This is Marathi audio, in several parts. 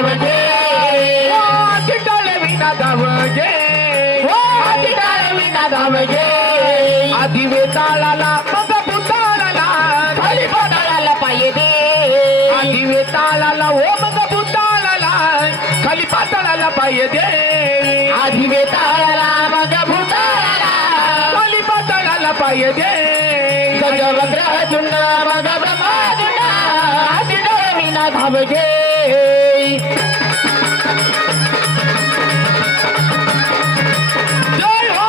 धावगे आधी टाळविना धावगे आधी टाळविना धावगे आधी वेताळाला मग भूताळाला खाली पाताळाला पायदे आधी वेताळाला ओ मग भूताळाला खाली पाताळाला पाय दे आधी वेताळाला मग भूताळाला खाली पाताळाला पाय दे गजवक्र तुंड मग ब्रह्मदुंड आधी टाळविना धावगे जय हो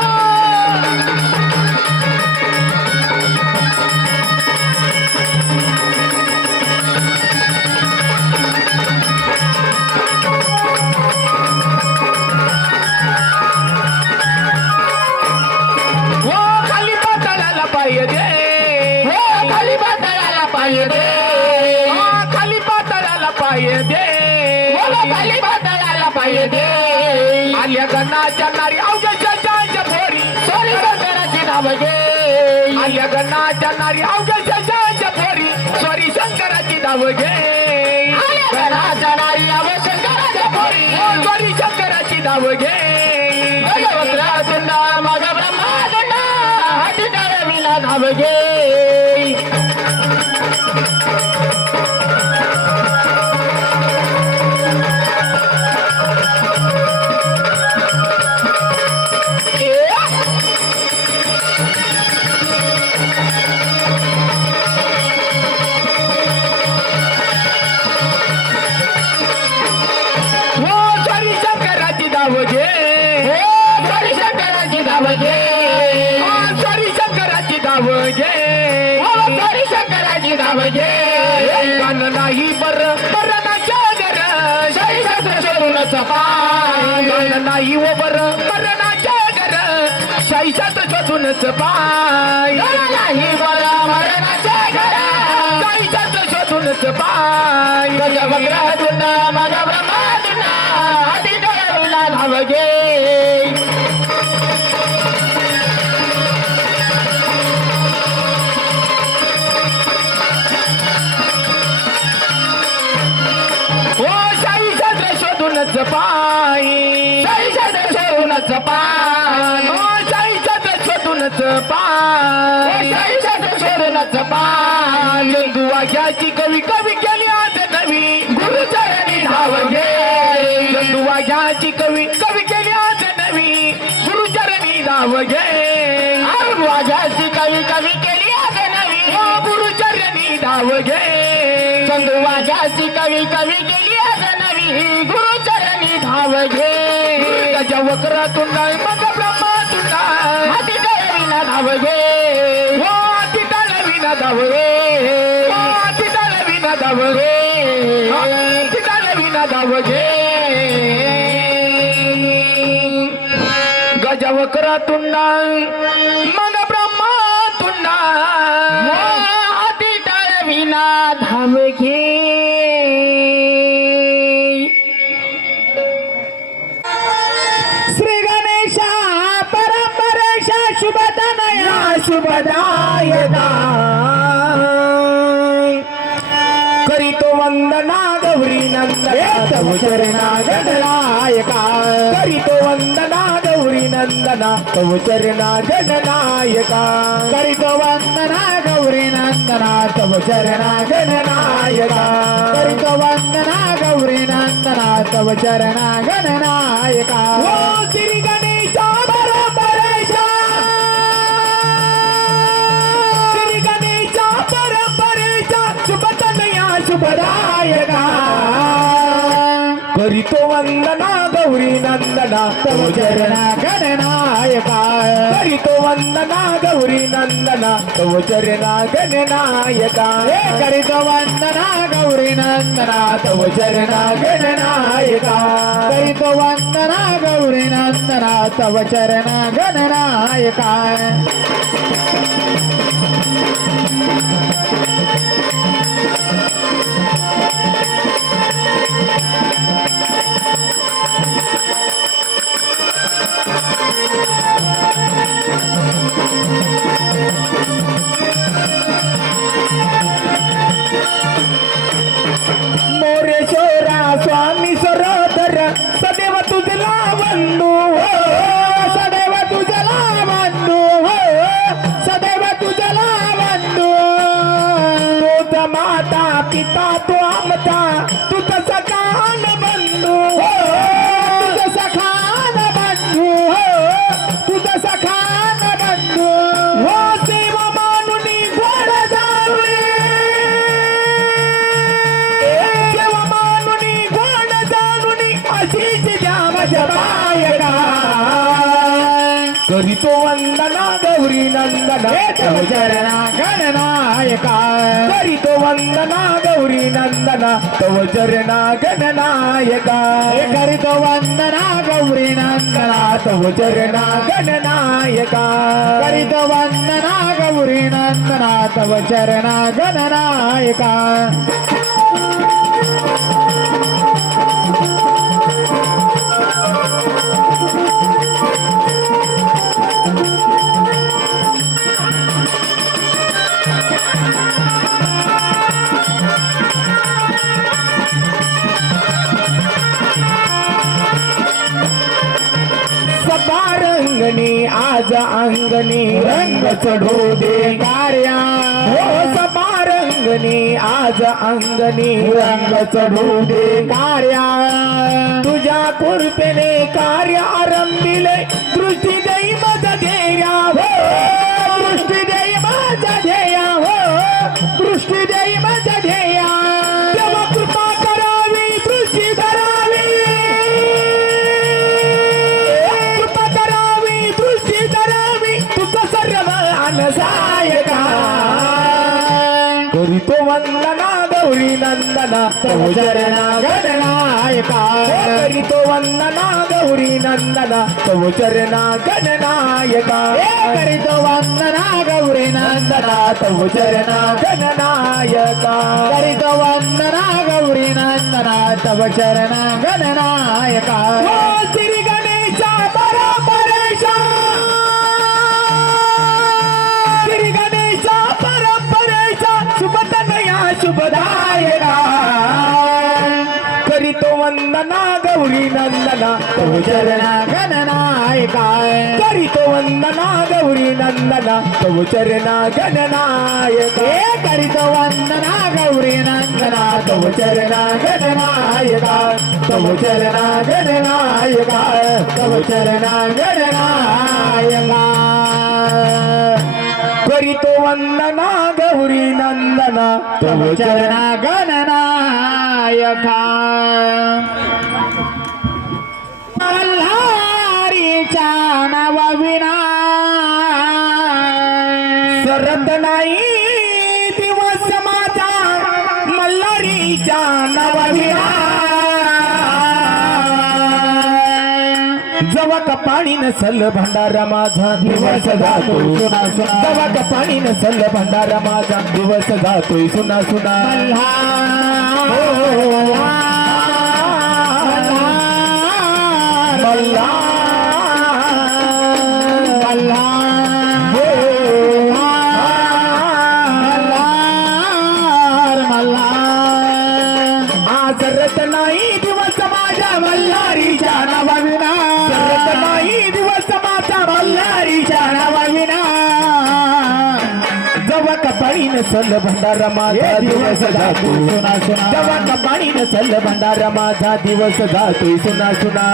हो खाली पाताळाला पाय दे हो खाली पाताळाला पायदे हो खाली पाताळाला पाय दे बोलो खाली पाताळाला पायदे आल्या गणाच्या नारी अवघ्या जजाच्या भोरी सोरी शंकराची धावगे आल्या गणाच्या नारी अवघ्या जजाच्या भोरी सॉरी शंकराची धाव घे गणाच्या नारी अव शंकराच्या पोरी सॉरी शंकराची धाव घे भगवंतुंड मग ब्रह्मदुंड हाती टाळविना धावगे हो सॉरी शंकराची धाव घे सोरी शंकराची धावगे सॉरी शंकराची धाव घे सोरी शंकराची धावगे गाण नाही बर मरणाच्या घर शरी शस्त्र शोधूनच पाय गाण नाही व बर मरणाच्या घर शाईशात शोधूनच पाय नाही बरा मरणाच्या घरा शाईशात शोधूनच पाय गजवक्र मग ब्रह्मदुंड हाती टाळविना धावगे हो शाईशात शोधूनच पाय शरी शस्त्र शोधूनच पाय हो शाईशात शोधूनच पाय शरी शस्त्र शोधूनच पाय चंदू वाघ्याची कवी कवी केली आज नवी गुरुचरणी धावगे चंदू वाघ्याची कवी कवी केली आज नवी गुरुचरणी धाव घे वाजाची कवी कवी केली आज नवी हो गुरुचरणी धाव घे चंदू वाजाची कवी कवी केली आज नवी गुरुचरणी धावगे गजा वक्र तुंडा मग ब्रह्मा तुंडा हाती टाळविना धावगे हो अति टाळविना धाव हो अति टाळविना धाव अति टाळविना धाव घे गजा वक्र तुंडा मग ब्रह्मा तुंडा हाती टाळविना धावगे श्री गणेशा परंपरेशा शुभदनया शुभदायदा करीतो वंदना गौरी नंदना तव चरणा गणनायका करीतो वंदना गौरी नंदना तव चरणा गणनायका करीतो वंदना गौरी नंदना तव चरणा गणनायका करीतो वंदना गौरी नंदना तव चरणा गणनायका ओ श्री गणेशा परंपरेशा श्री गणेशा परंपरेशा शुभतनया शुभदायका करीतो वंदना गौरी नंदना तव चरणा गणनायका करीतो वंदना गौरी नंदना तव चरणा गणनायका करीतो वंदना गौरी नंदना तव चरणा गणनायका करीतो वंदना गौरी नंदना तव चरणा गणनायका मोरेश्वरा स्वामी पिता तो आमचा तू तसा कान बंधू तू तसा खान बंधू तू तसा खान बंधू हो सेवा मानुनी गोड जावे सेवा मानुनी गोड जानुनी अशीच द्या माझ्या बायका करीतो वंदना गौरी नंदना तव चरणा गणनायका करीतो वंदना गौरी नंदना तव चरणा गणनायका करीतो वंदना गौरी नंदना तव चरणा गणनायका करीतो वंदना गौरी नंदना तव चरणा गणनायका रंगणी आज अंगणी रंग चढू दे कार्या हो रंगणी आज अंगणी रंग चढू दे कार्या तुझ्या कृपेने कार्य आरंभिले दृष्टी देई माझा ध्येया हो दृष्टी देई माझा ध्येया हो दृष्टी देई माझा ध्येया तेव्हा कृपा करावी दृष्टी धरावी करीतो वंदना गौरी नंदना तव चरणा गणनायका करीतो वंदना गौरी नंदना तव चरणा गणनायका करीतो वंदना गौरी नंदना तव चरणा गणनायका करीतो वंदना गौरी नंदना तव चरणा गणनायका श्री गणेशा परपरेशा श्री गणेशा परपरेशा शुभतनया शुभदायका करीतो वंदना गौरी नंदना तव चरणा गणनायका करीतो वंदना गौरी नंदना तव चरणा गणनायका करीतो वंदना गौरी नंदना तव चरणा गणनायका तव चरणा गणनायका तव चरणा गणनायका करीतो वंदना गौरी नंदना तव चरणा गणनायका मल्हारीच्या नवविना सरत नाही दिवस माझा मल्हारीच्या नवविना जवा का पाणी नसल भंडारा माझा दिवस जातोय सुना सुना जवा का पाणी नसल भंडारा माझा दिवस जातोय सुना सुना आज रत नाही दिवस माझ्या मल्हारीच्या नावाविना रत नाही दिवस माझा मल्हारीच्या नावाविना जवा का पाणी नसल भंडारा माझा दिवस जातोय सुना सुना जवा का पाणी नसल भंडारा माझा दिवस जातोय सुना सुना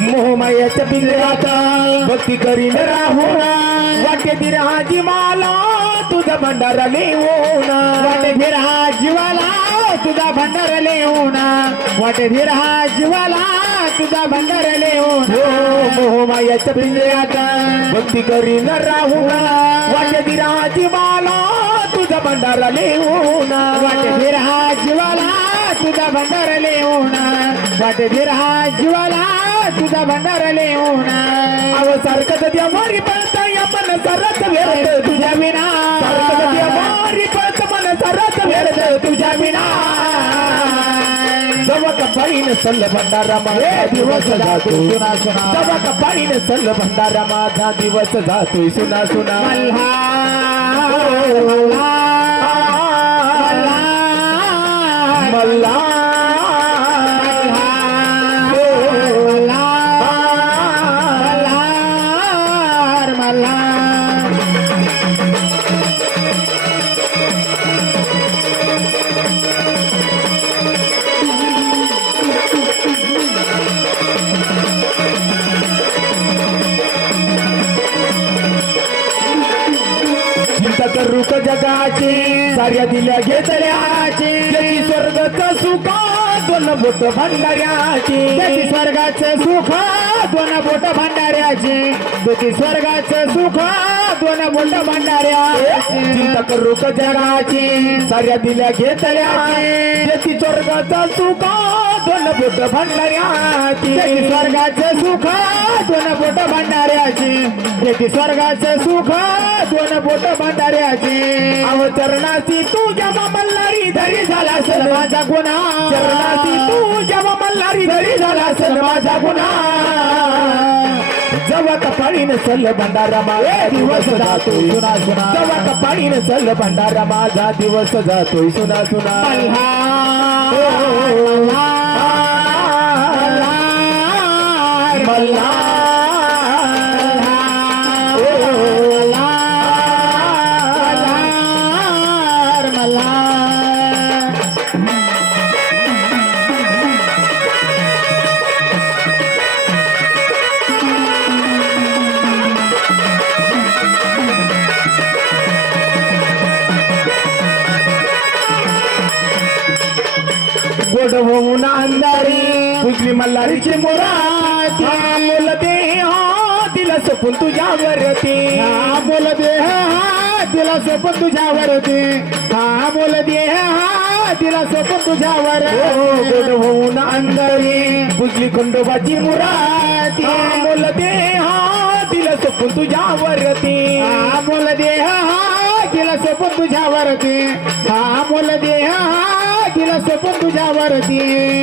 मोहमायाच्या पिंजऱ्यात भक्ती करीन राहून वाटे बिरहाजी माला तुझा भंडारा लिहून वाटे बिरहाजी वाला तुझा भंडारा लिहून वाटे बिरहाजी वाला तुझा भंडारा लिहून मोहमायाच्या पिंजऱ्यात भक्ती करीन राहून वाटे बिरहाजी माला तुझा भंडारा लिहून वाटे बिरहाजी वाला तुझा भंडार लिहून वाटे विरहा जीवाला तुझा भंडार लिहून अव सारखं द्या मारी पळता या मन सरत वेळ तुझ्या विना सारखं द्या मारी पळत मन सरत वेळ तुझ्या विना जवा कपाळी नसल भंडारा माझा दिवस जातोय सुना सुना जवा कपाळी नसल भंडारा माझा दिवस जातोय सुना सुना रुक जगाची साऱ्या दिल्या घेतल्याची त्याची स्वर्गाचं सुख दोन बोट भंडाऱ्याची त्याची स्वर्गाचं सुख दोन बोट भंडाऱ्याची त्याची स्वर्गाचं सुख दोन बोट भंडाऱ्याची चिंता करू का जगाची साऱ्या दिल्या घेतल्याची त्याची स्वर्गाचं सुख दोन बोट भंडाऱ्याची त्याची स्वर्गाचं सुख दोन बोट भंडाऱ्याची त्याची स्वर्गाचं सुख दोन बोट भंडाऱ्याची अवतरणाची तू जेव्हा मल्हारी धरी झाला असेल माझा गुन्हा चरणाची तू जेव्हा मल्हारी धरी झाला असेल माझा गुन्हा जवा कपाळी नसल भंडारा माझा दिवस जातोय सुना सुना जवा कपाळी नसल भंडारा माझा दिवस जातोय सुना सुना गोड होऊन अंधारी तुझी मल्हारीची मुराती बोल दे दिला सोपून तुझ्यावरती बोल दे दिला सोपून तुझ्यावरती बोल दे दिला सोपून तुझ्यावर गोड होऊन अंधारी तुझी खंडोबाची मुराती बोल दे दिला सोपून तुझ्यावरती बोल दे दिला सोपून तुझ्यावरती बोल दे तिला सोपून तुझ्यावरती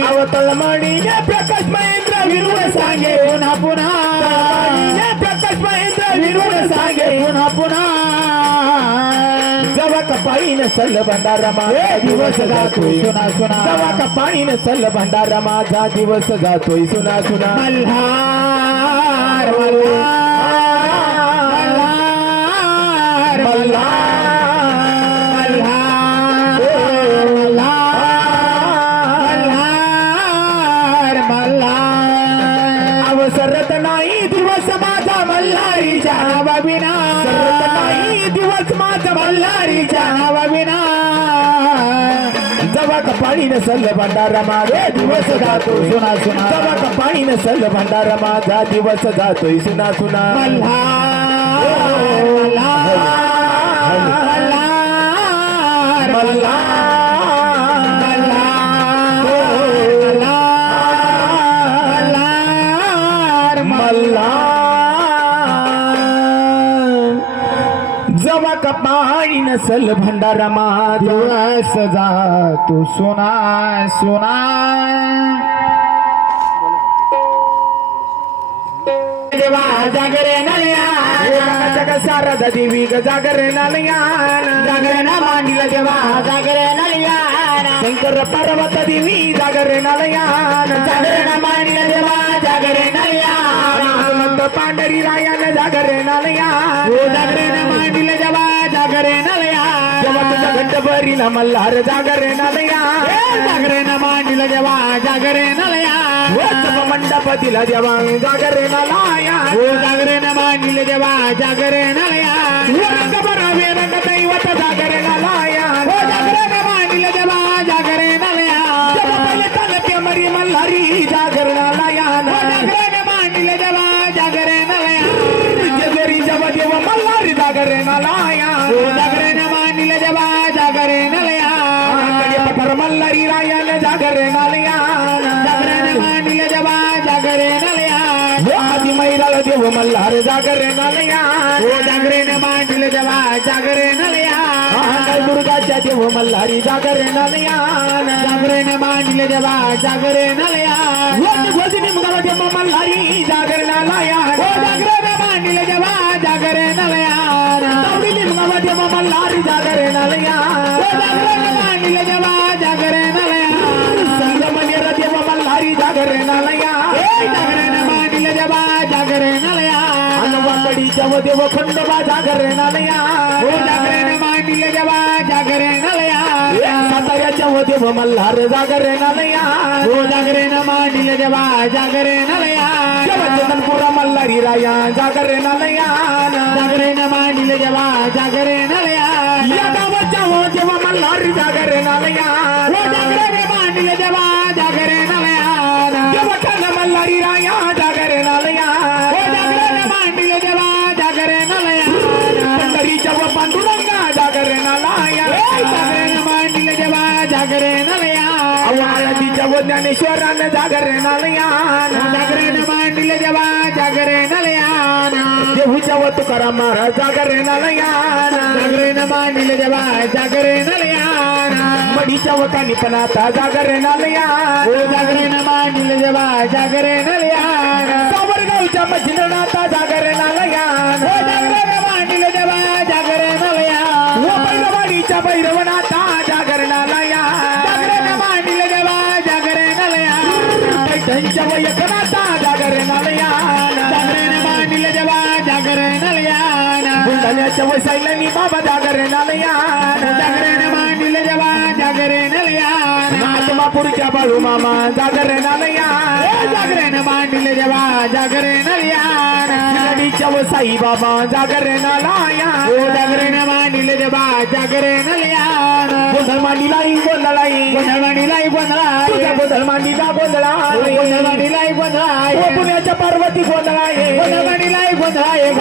अवतळ मणीने प्रकाश महेंद्र विरुळ सांगे पुन्हा पुन्हा प्रकाश महेंद्र विरुळ सांगे पुन्हा पुन्हा जवा कपाळी नसल भंडारा माझा दिवस जातोय सुना सुना जवा कपाळी नसल भंडारा माझा दिवस जातोय सुना सुना मल्हार मल्हार मल्हार सरत नाही दिवस माझा मल्हारीच्या नावाविना सरत नाही दिवस माझा मल्हारीच्या नावाविना जवा कपाळी नसल भंडारा माझा दिवस जातोय सुना सुना जवा कपाळी नसल भंडारा माझा दिवस जातोय सुना सुना मल्हार मल्हार मल्हार जवा कपाळी नसल भंडारा माझा सजा तू सोना सोना देवा जागरे नलया जग सारद देवी ग जागरे नलया जागरे ना मांडील देवा जागरे नलया शंकर पार्वत देवी जागरे नलया जागरे ना मांडील देवा जागरे नलया पांढरी रायान जागरे नलया जागरे ना मांडील देवा जागरे नलया घंट भरीला मल्हार जागरे नलया जागरे ना मांडील देवा जागरे नलया मंडप दिला देवा जागरे नलया जागरे ना मांडील देवा जागरे नलया रंग बरावे रंग दैवत जागरे नलया जागरे ना मांडील देवा जागरे नलया पहिले तालुक्या मरी मल्हारी जागरे नलया जागरे ना मांडील देवा जागरे नलया जगरी जब देव मल्हारी जागरे नलया जागरे ना मांडील देवा जागरे नलया पर मल्हारी रायान जागरणालया जागरण मांडिले देवा जागरणलया आदि मैराळ देव मल्हार जागरणालया जागरण मांडिले देवा जागरणलया दुर्गाच्या देव मल्हारी जागरणालया जागरण मांडिले देवा जागरणलया भजनी मुगाला देव मल्हारी जागरणालया जागरण मांडिले देवा जागरणलया मुगाला देव मल्हारी जागरणालया जागरण मांडिले देवा जागरणलया संगमनेर देव मल्हारी जागरणालया जागरण मांडिले देवा जागरणलया वाकडीच्या व देव खंडोबा जागरणालया जागरण मांडिले देवा जागरणलया साताऱ्याच्या व देव मल्हार जागरणालया जागरण मांडिले देवा जागरणलया जगन्नाथपुरा मल्हारी राया जागरणालया जागरण मांडिले देवा जागरणलया या गावाच्या व देव मल्हारी जागरणालया जागरण मांडिले देवा जागरणलया देवकान मल्हारी राया जागरणालया जागरण मांडिले देवा जागरणलया पंढरीच्या व पांडुरंगा जागरणालया जागरण मांडिले देवा जागरणलया आळंदीच्या व ज्ञानेश्वरान जागरणालया जागरण मांडिले देवा जागरणलया देहूच्या व तुकाराम महाराज जागरणालया जागरण मांडिले देवा जागरणलया मडीच्या व कानिपनाथा जागरणालया जागरण मांडिले देवा जागरणलया सावरगावच्या मजिलनाथा जागरणालया जागरण मांडिले देवा जागरणलया व बैरवाडीच्या भैरवनाथा जागरणालया जागरण मांडिले देवा जागरणलया पैठणच्या व एकनाथा जागरणालया जागरण मांडिले देवा जागरणलया बुलढाण्याच्या व सैलानी बाबा जागरणालया जागरण मांडिले देवा जागरणलया आत्मापूरच्या बाळू मामा जागरणालया जागरण मांडिले देवा जागरणलया शिर्डीच्या व साईबाबा जागरणालया जागरण मांडिले देवा जागरणलया गोंधळ मांडीलाई गोंधळाई गोंधळवाडीलाई गोंधळाई तुझ्या गोंधळ मांडीला गोंधळाई गोंधळवाडीलाई गोंधळाई व पुण्याच्या पार्वती गोंधळाई गोंधळवाडीलाई गोंधळाई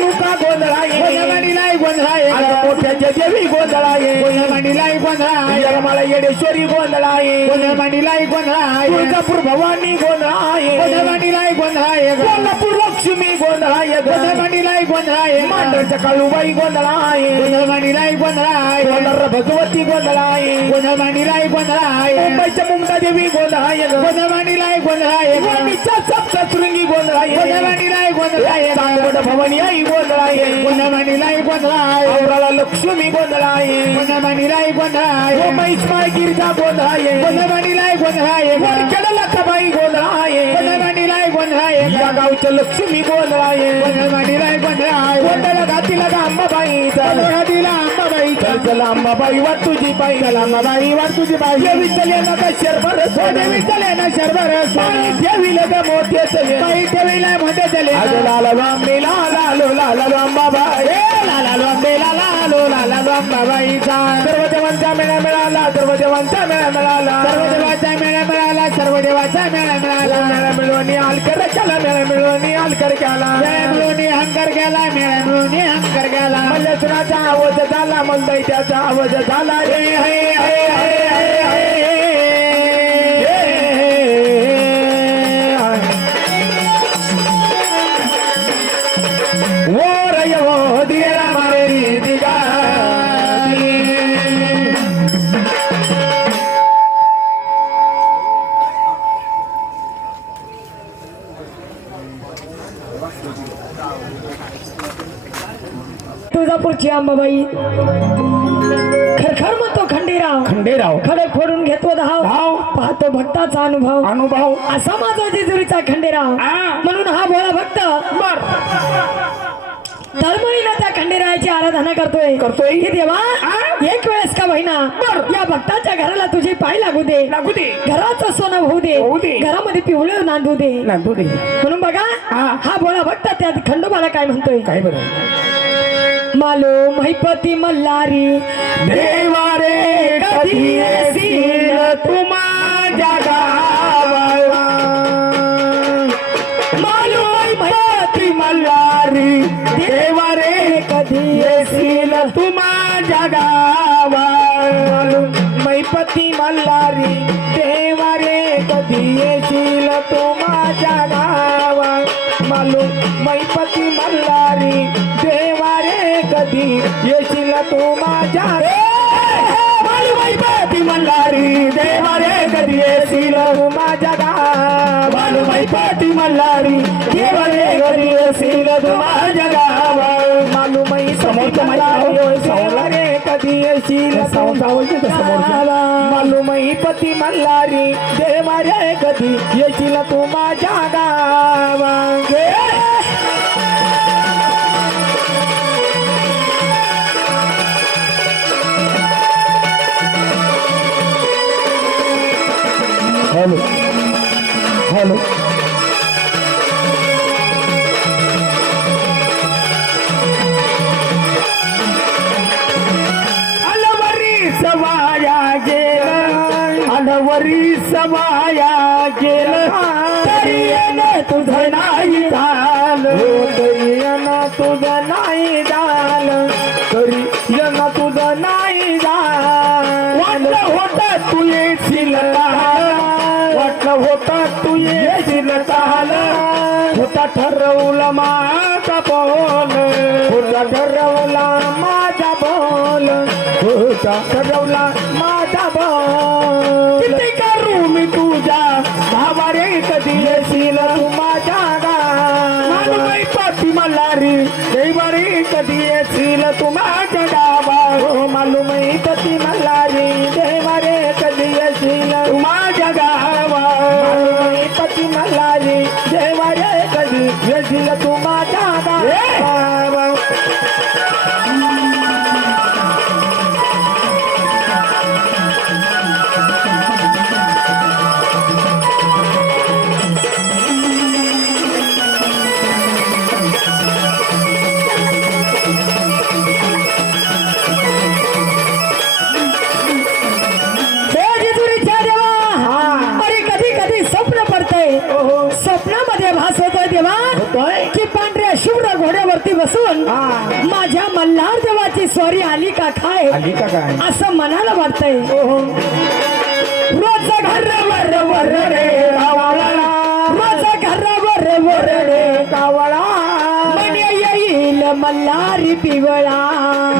नुका गोंधळाई गोंधळवाडीलाई गोंधळाई मोठ्याच्या देवी गोंधळाई गोंधळवाडीलाई गोंधळाई यरमाळा येडेश्वरी गोंधळाई गोंधळवाडीलाई गोंधळाई तुळजापूर भवानी गोंधळाई गोंधळवाडीलाई गोंधळाई कोल्हापूर लक्ष्मी गोंधळाई गोंधळवाडीलाई गोंधळाई मांडरच्या काळूबाई गोंधळाई गोंधळवाडीलाई गोंधळाई कोल्हार भगवती गोंधळाई गोंधळवाडीलाई गोंधळाई मुंबईच्या मुंबा देवी गोंधळाई गोंधळवाडीलाई गोंधळाई वाणीच्या सप्तशृंगी गोंधळाई गोंधळवाडीलाई गोंधळाई चांदवड भवानी आई गोंधळाई गोंधळवाडीलाई गोंधळाई औराला लक्ष्मी गोंधळाई गोंधळवाडीलाई गोंधळाई मैस्माळ गिरजा गोंधळाई गोंधळवाडीलाई गोंधळाई वरखेड लखाबाई गोंधळाई गोंधळवाडीलाई गोंधळाई या गावच्या लक्ष्मी गोंधळाई गोंधळवाडीलाई गोंधळाई गोंधळ घातीला गा अंबाबाई गोंधळवाडीला अंबाबाई चल चल अंबाबाई वाट तुझी पायी चल अंबाबाई वाट तुझी पायी देवी चले ना का शर्भर देवी चले ना शर्भर पायी ठेविले ग मोठे चले पायी ठेवीला मध्ये चले आज लाला बांबे लाला अंबाबाई लाला लोंबे लाला अंबाबाईचा सर्व देवांचा मेळा मिळाला सर्व देवांचा मेळा मिळाला सर्व देवाचा मेळा मिळाला सर्व देवाचा मेळा मिळाला मेळा मिळवणी अलकर केला मेळा मिळवणी अलकर केला मेळा मिळून हंकर गेला मेळा मिळून हंकर गेला मल्लेश्वराचा आवाज झाला मंदई त्याचा आवाज झाला रे हे हे हे वो दिया मारे दिगा तुळजापूरची अंबाबाई खरखर म्हणतो खंडेराव खंडेराव खडे फोडून घेतो धाव धाव. पाहतो भक्ताचा अनुभव अनुभव असा माझा जेजुरीचा खंडेराव आ. म्हणून हा भोळा भक्त बर तळमळीनं त्या खंडेरायाची आराधना करतोय हे देवा एक वेळेस का बहिणा या भक्ताच्या घराला तुझी पाय लागू दे लागू दे घराचं सोनं होऊ होऊ दे. दे घरामध्ये पिवळं नांदू दे नांदू दे म्हणून बघा हा भोळा भक्त त्या खंडोबाला काय म्हणतोय काय बरं मालो महिपती मल्हारी देवा रे कधी येशील तू माझ्या गावाला मालो महिपती मल्हारी देवा रे कधी येशील तू माझ्या गावाला गावा मैपती मल्हारी देवा रे कधी येशील तू माझ्या गावा मालू मैपती मल्हारी देवा रे कधी येशील तू माझ्या मालू मैपती मल्हारी देवा रे कधी येशील तू माझ्या गावा मालू मैपती मल्हारी देवा रे कधी येशील तू माझ्या गावा मालू मै समोरचं देवा रे कधी येशील मालू मैपती मल्हारी देवा रे कधी येशील तू माझ्या गावा हॅलो हॅलो सवाया गेलं अनवरी सवाया गेलं तरी येणं तुझं नाही झालं तरी येणं तुझं नाही झालं तरी येणं तुझं नाही झालं वाटलं होतं तू येशील वाटलं होतं तू येशील होता ठरवलं माझा बोल होता ठरवला माझा बोल होता ठरवला माझा बोल किती करू मी तुझ्या भावा रे कधी येशील तू माझ्या गावा मैपती मल्हारी देवा रे कधी येशील तू माझ्या गावा मालू मैपती मल्हारी देवा रे कधी येशील तू माझ्या गावा मैपती मल्हारी देवा रे कधी येशील तू माझ्या गावा स्वप्नामध्ये भास होतोय देवा की पांढऱ्या शुभ्र घोड्यावरती बसून माझ्या मल्हार देवाची स्वारी आली का काय असं मनाला वाटतंय रोज घरावर वर रे कावळा रोज घरावर वर रे कावळा मन येईल मल्हारी पिवळा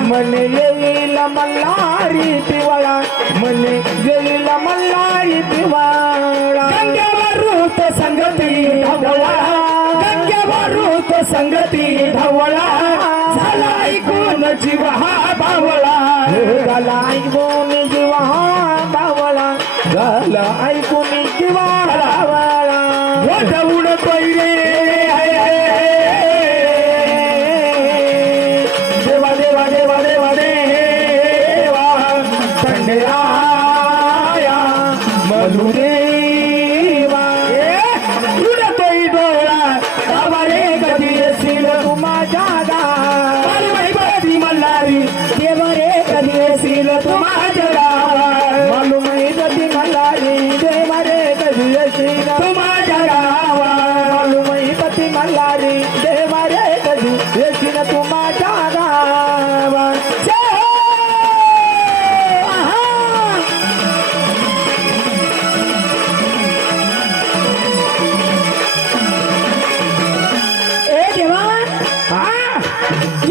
मन येईल मल्हारी पिवळा मन येईल मल्हारी पिवळा गंगेवर तो संगती ढवळा गंगेवर तो संगती ढवळा झाला ऐकून जीव हा बावळा झाला ऐकून जीव हा बावळा झाला ऐकून जीव बावळा उडतोय रे देवा देवा देवा देवा देवा संडेराया मधुदेवा उडतोय डोळा बाबा रे कधी येशील तू माझ्या गावा मैपती मल्हारी देवा रे कधी येशील तू माझ्या गावा मालू मैपती मल्हारी देवा रे कधी येशील तू माझ्या गावा मालू मैपती मल्हारी देवा रे कधी येशील तू माझ्या गावा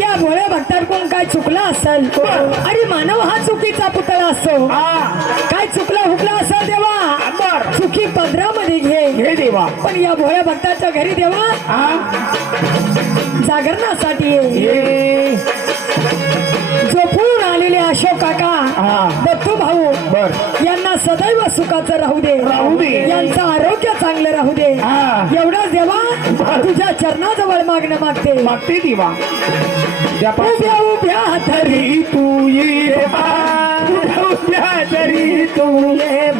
या भोळ्या भक्तांकडून काय चुकला असेल आणि मानव हा चुकीचा पुतळा असतो काय चुकला हुकला असेल देवा चुकी पदरामध्ये घे देवा पण या भोळ्या भक्ताच्या घरी देवा जागरणासाठी झोपून आलेले अशोक काका दत्तू भाऊ यांना सदैव सुखाचं राहू दे यांचं आरोग्य चांगलं राहू दे एवढंच देवा तुझ्या चरणाजवळ मागणं मागते देवा उभ्या उभ्या तरी तू ये उभ्या तरी तू ये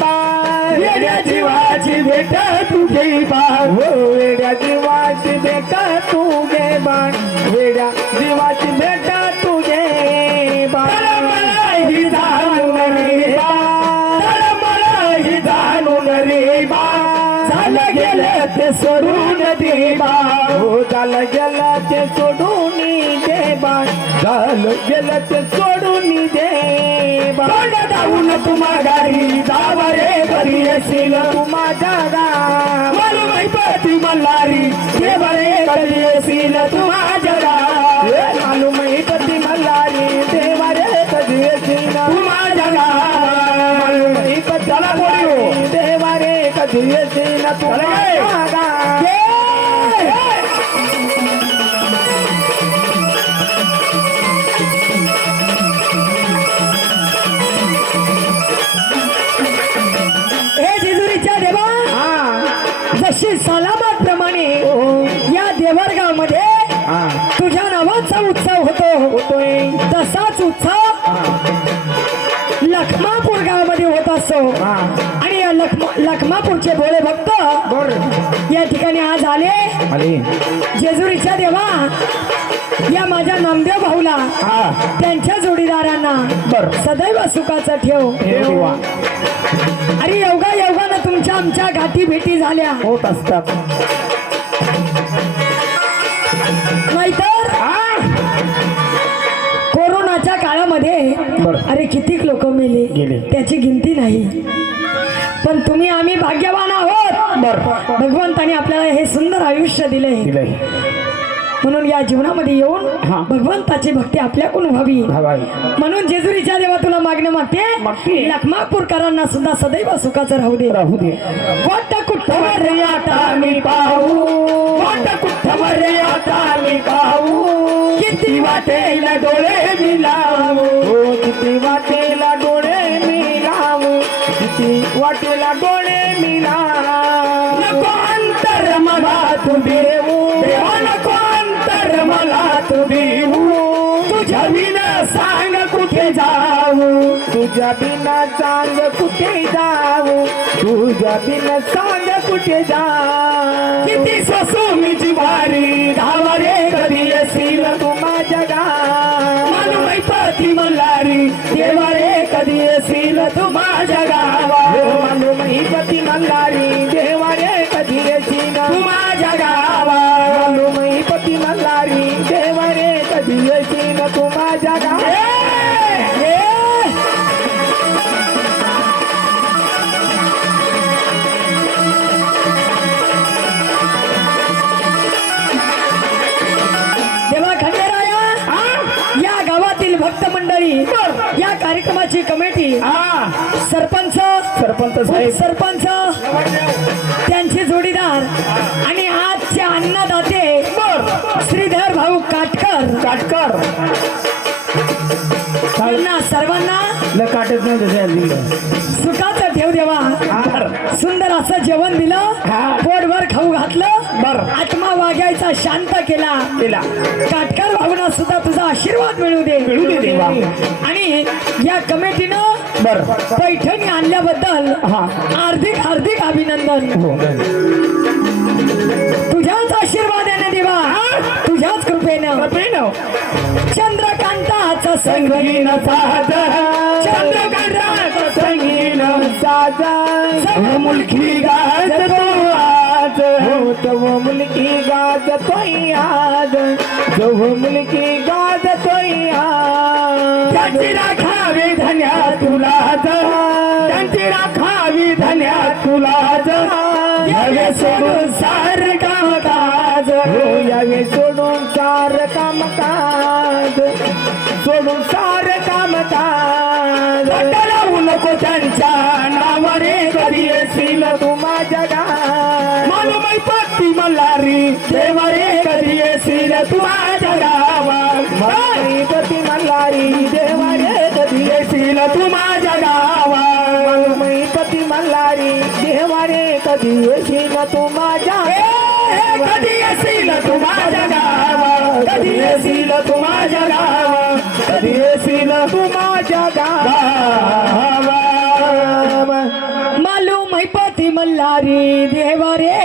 वेड्या जीवाची भेट तू घे वेड्या जीवाची भेट तू घे वेड्या जीवाची भेट तू घे ही जाणून रे ही जाणून रे झालं गेलं ते सोडून दे झालं गेलं ते सोडून दे झालं गेलं ते सोडून दे तोंड जाऊन तुम्हा गाडी जावा रे घरी येशील तू माझ्या गाव मला माहिती मल्हारी देवा रे कधी येशील तू माझ्या गाव मालू माहिती मल्हारी देवा रे कधी येशील तू माझ्या गाव चला बोलू देवा रे कधी येशील तू माझ्या गाव जशी सालाबादप्रमाणे या देवरगावमध्ये तुझ्या नावाचा उत्सव होतोय तसाच उत्सव लखमापूर गावामध्ये होत असतो आणि या लखमापूरचे भोळे भक्त या ठिकाणी आज आले जेजुरीच्या देवा या माझ्या नामदेव भाऊला त्यांच्या जोडीदारांना सदैव सुखाचा ठेव अरे योगानं तुमच्या आमच्या गाठी भेटी झाल्या होत असतात नाहीतर कोरोनाच्या काळामध्ये अरे कितीक लोक मेले त्याची गिनती नाही पण तुम्ही आम्ही भाग्यवान आहोत भगवंताने आपल्याला हे सुंदर आयुष्य दिले म्हणून या जीवनामध्ये येऊन भगवंताची भक्ती आपल्याकडून व्हावी म्हणून जेजुरीच्या देवा तुला मागणं मागते लखमापूरकरांना सुद्धा सदैव सुखाचं राहू दे वाट कुठवर आता मी पाहू वाट कुठवर आता मी पाहू किती वाटेल डोळे मी लावू किती वाटेला डोळे मी लावू किती वाटेला डोळे मी लावू नको अंतर मला तू देऊ देवा नको अंतर मला तू देऊ तुझ्या विना सांग कुठे जाऊ तुझ्या बिना सांग कुठे जाऊ तुझ्या बिना सांग कुठे जाऊ किती सोसू मी जिवारी धावा रे कधी येशील तू माझ्या गाव मानवैपती मल्हारी देवा रे कधी येशील तू माझ्या गावा मानवैपती मल्हारी देवा रे कधी येशील तू माझ्या गावा मानवैपती मल्हारी देवा रे कधी येशील तू माझ्या गाव भक्त मंडळी या कार्यक्रमाची कमिटी सरपंच सरपंच त्यांचे जोडीदार आणि आजचे अन्नदाते श्रीधर भाऊ काटकर त्यांना सर्वांना सुखाचं ठेव देवा सुंदर असं जेवण दिलं पोटभर खाऊ घातलं आत्मा वागायचा शांत केला काटकर भाऊना सुद्धा तुझा आशीर्वाद मिळू दे देवा आणि या कमिटीनं पैठणी आणल्याबद्दल हार्दिक अभिनंदन तुझ्याच आशीर्वादाने देवा तुझ्याच कृपेनं चंद्रकांताचा संगीन साध चंद्रकांताचा संगीन साध मुलकी गाजतो आज जव मुलकी गाजतोय आज जव मुलकी गाजतोय आज त्यांची राखावी धन्या तुला त्यांची राखावी धन्या तुला यावे सोडून सार कामकाज यावे सोडून सार कामकाज सोडून सार कामकाज लावू नको त्यांच्या नावाने कधी येशील तू माझ्या गाव मानवैपती मल्हारी देवा रे कधी येशील तू माझ्या गावात मानवैपती मल्हारी देवा रे कधी येशील तू माझ्या गावात मानवैपती मल्हारी देवा रे कधी येशील तू माझ्या कधी येशील तू माझ्या गावात कधी येशील तू माझ्या गावात कधी येशील तू माझ्या गाव मालूम हैपती मल्हारी देवा रे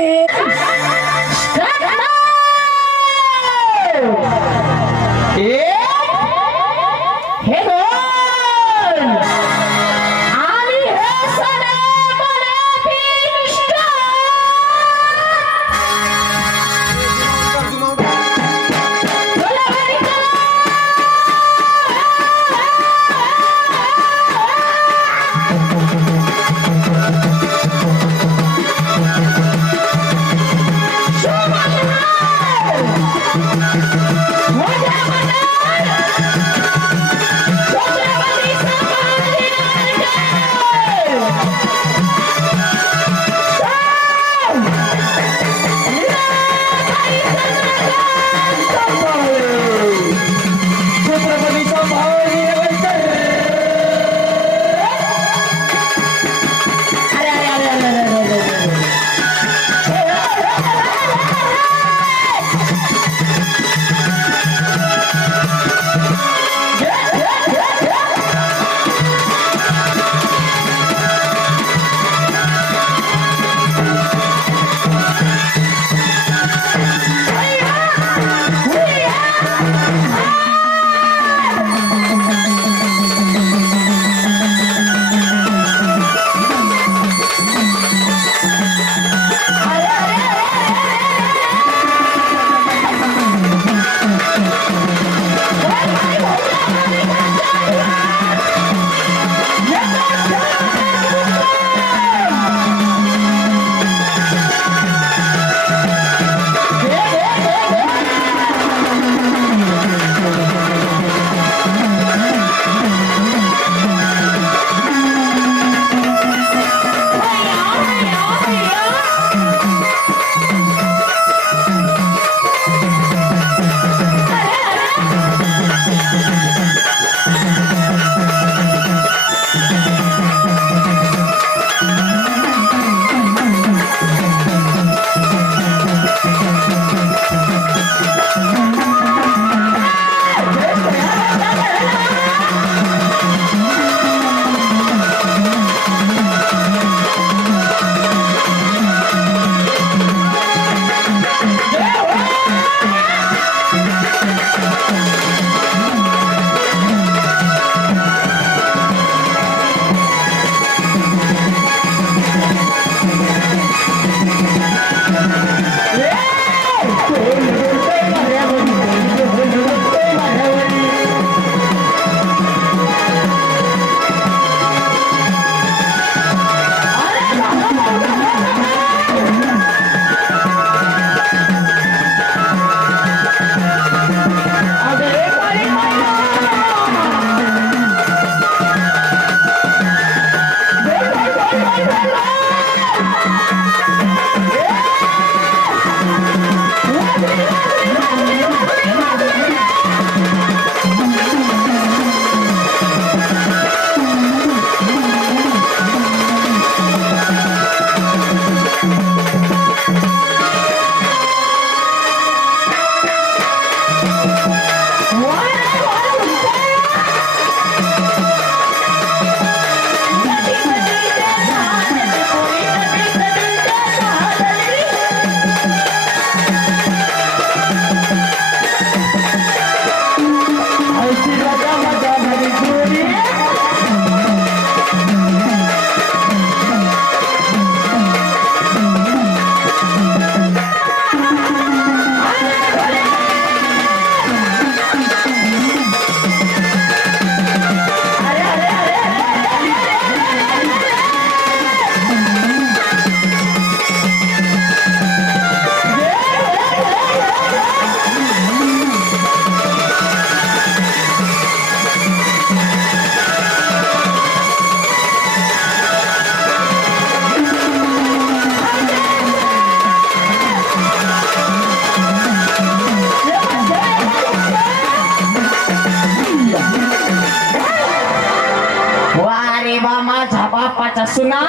वा रे वा माझ्या बापाचा सुना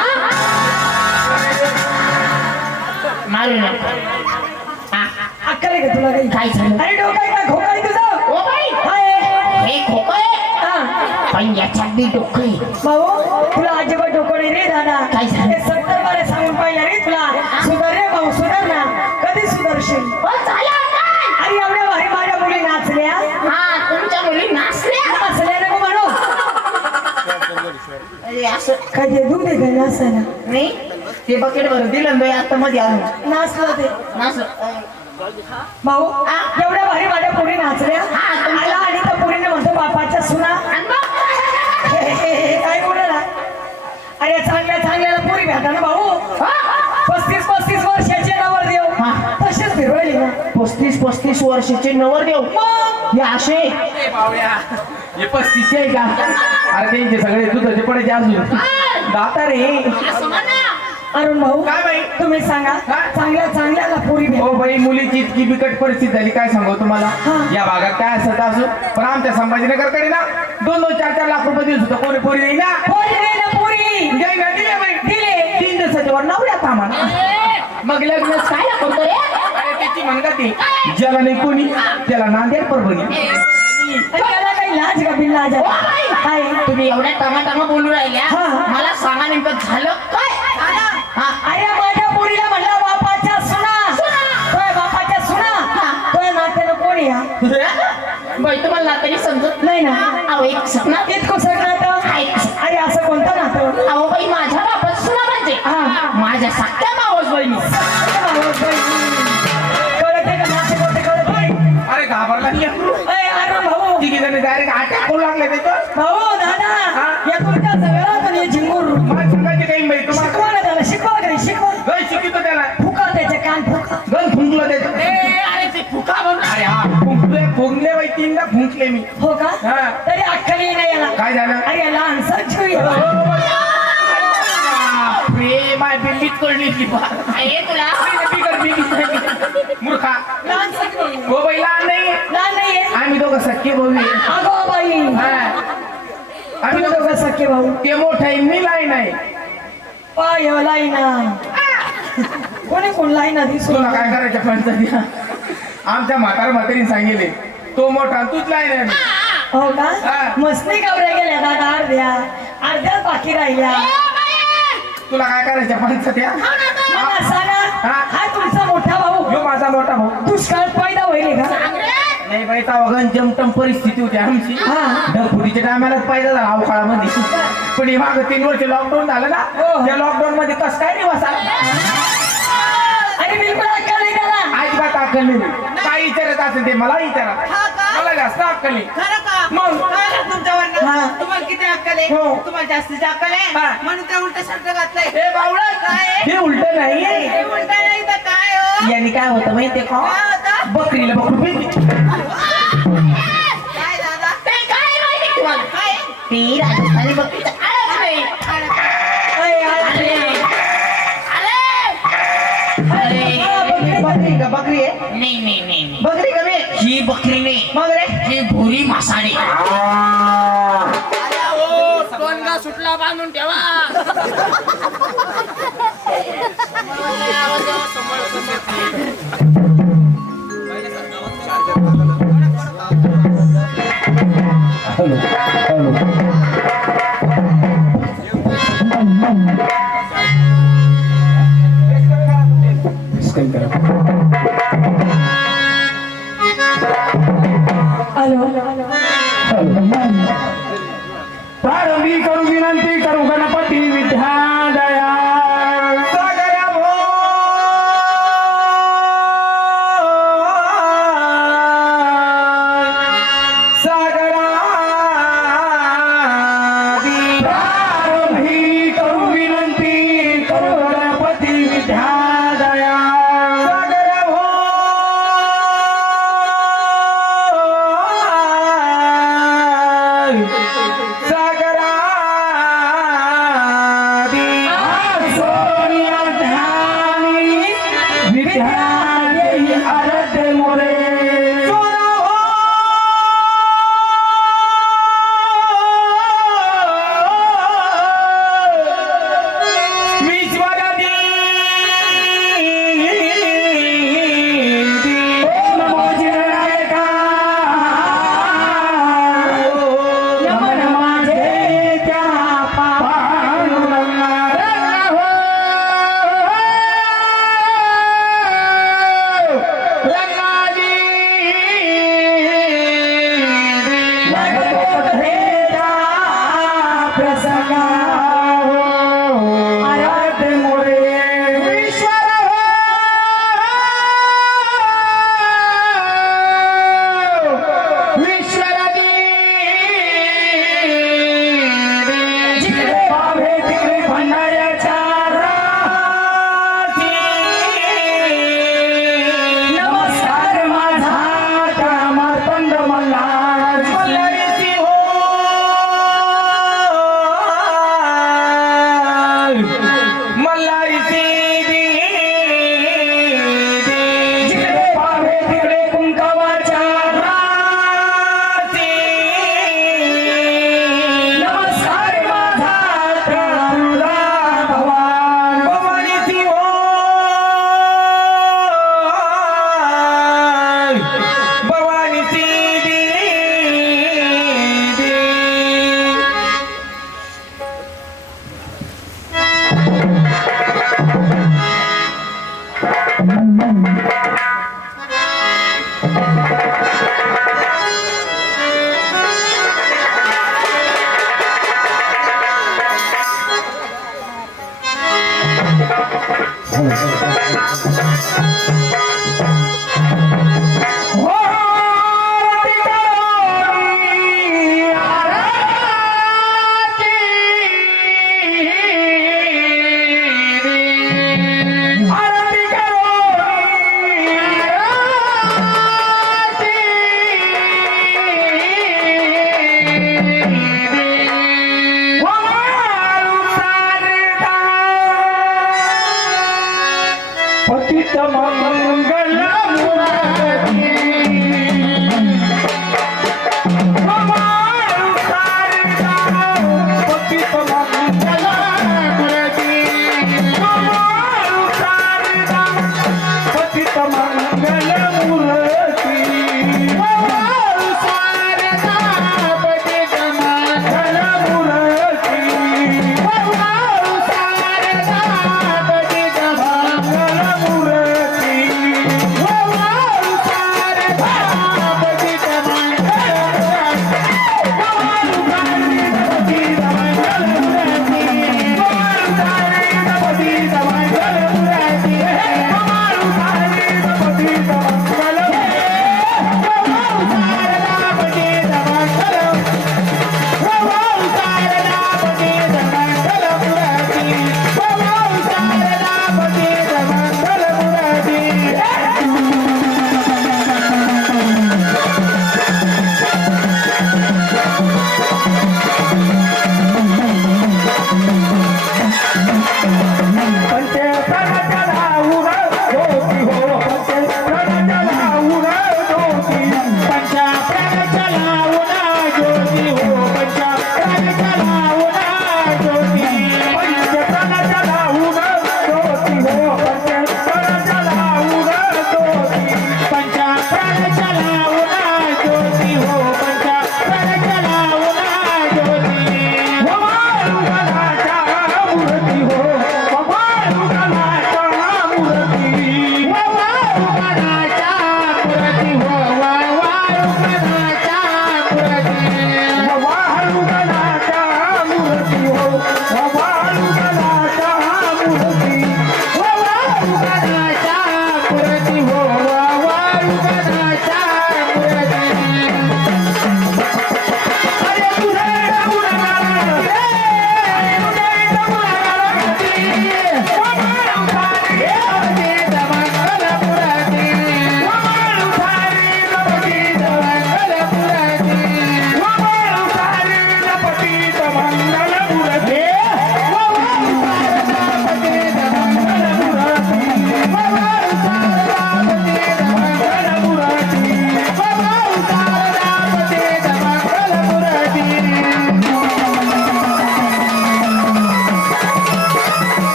मारू नका. अक्कल आहे का तुला काही? काय झालं? अरे डोकं आहे का खोकं आहे तुझं? ओ बाई हाय. हे खोकं आहे हा. पण याच्यात बी डोकं आहे. भाऊ तुला अजिबात डोकं नाही रे दादा. काय झालं? हे 70 बारे सांगून पाहिलं रे तुला. सुधार रे भाऊ सुधार ना. कधी सुधारशील? ओ झालं काय? अरे एवढ्या भारी माझ्या मुली नाचल्या. हा तुमच्या मुली नाचल्या. नाचल्या नको म्हणू. अरे असं काय ते दूध आहे का नाचायला? नाही ते बकेट भरून दिलं ना आता मध्ये आणून नाचलं ते. नाचलं. भाऊ एवढ्या भारी माझ्या पुरी नाचल्या. आला आणि त्या पुरीने म्हणतो बापाच्या सुना. काय बोलला? अरे चांगल्या चांगल्याला पुरी भेटा ना भाऊ. 35 वर्षाचे नवरदेव तसेच फिरवले ना. 35 वर्षाचे नवरदेव हे असे हे 35 आहे का? अरे त्यांचे सगळे दुधाचे पडायचे अजून दाता रे. अरुण भाऊ काय बाई? तुम्ही सांगा चांगल्या चांगल्याला पुरी भेटा. हो बाई मुलीची इतकी बिकट परिस्थिती झाली काय सांगू तुम्हाला. या भागात काय असत असू पण आमच्या संभाजीनगरकडे ना 2-4 लाख रुपये दिले होते. कोणी पोरी नाही ना. पुरी दे ना पुरी. दिले बाई. दिले. 3 दिवसाच्या वर नवऱ्यात आम्हाला. मग लग्न काय करतो रे? अरे त्याची म्हणका ती ज्याला नाही कोणी त्याला नांदेड परभणी. आणि त्याला काही लाज का बिल्लाज काय? तुम्ही एवढ्या टमाटामा बोलू राहिल्या हा. मला सांगा नेमकं झालं काय? हा. अरे माझ्या पुरीला म्हणला बापाच्या सुना. तोय बापाच्या सुना. तोय नात्यानं कोण या? बाई तुम्हाला नात्याने समजत नाही ना. अहो एक सपना इतकं सगळं नातं. अरे असं कोणतं नातं? अहो बाई माझ्या बापात सुना म्हणजे हा. माझ्या सख्या मावस बहिणी. कळत आहे का नाते कोणते कळत नाही? अरे घाबरला नाही. अरे भाऊ तिघी जण डायरेक्ट अटॅक करू लागले त्याचं. भाऊ दादा या तुमच्या सगळ्यात आणि झिंगूर मला सांगायचे काही बाई तुम्हाला शिकवा ना त्याला. शिकवा घरी शिकवा. गण शिकितो त्याला. फुका त्याचे कान फुका. गण फुंकलं त्याचं. अरे ते फुका म्हणून अरे हा फुंकले बाई 3दा फुंकले मी. हो का? हा. तरी अक्कल येई नाही याला. काय झालं? अरे लहानसा जीव बापरे, माय बिल्लीत कळली ती बा. आहे तुला मूर्खा. लहानसा जीव. हो बाई लहान नाही लहान नाहीये. आम्ही दोघं सख्खे भाऊ आहे. अगो बाई हा. आम्ही तुम्ही दोघं दोघं सख्खे भाऊ. ते मोठं आहे मी लहान आहे. पाय लाईना. कोणी कोण लाईना दिसू तुला काय करायचं पंचायती आमच्या म्हातारीने सांगितले तो मोठा तूच लहान आहे. हो का? हा. मस्ती कवऱ्या गेल्या दादा अर्ध्याच बाकी राहिल्या. तुला काय करायचं पंचायत्या. मला सांगा हा तुमचा मोठा भाऊ यो माझा मोठा भाऊ. दुष्काळ पैदा होईल का? नाही बाई तावगण जमटम परिस्थिती होती आमची. हा. ढगफुटीच्या टायमालाच पाहिजे झाला अवकाळामध्ये. पण हे मागं 3 वर्ष लॉकडाऊन झालं ना. हो. त्या लॉकडाऊन मध्ये कसं काय नाही बसा. अरे बिलकुल अक्कल नाही त्याला. अजिबात अक्कल नाही. काय विचारत असेल ते मला विचारा. मला जास्त अक्कल नाही. मग हा. तुम्हाला किती अक्कल आहे? हो. तुम्हाला जास्तीची अक्कल हा. आहे म्हणून त्या उलट शब्द घातलाय. हे बावळा काय? हे उलट नाही. हे उलट नाही तर काय हो? यांनी काय होतं माहितीये का? काय होतं? बकरीला बकरू पिंजली. काय दादा? ते काय माहिती तुम्हाला? काय? ती राजस्थानी बकरीचं आळच नाही. अय, अय, अरे अरे अरे बकरी का बकरी आहे? नाही बकरी का बे? ही बकरी नाही मग रे ही भुरी मासाडी. टोनगा सुटला बांधून ठेवा. Hello hello. प्रारंभी करू विनंती करू गणपती विद्यालया सागरा भो. सागरा हो.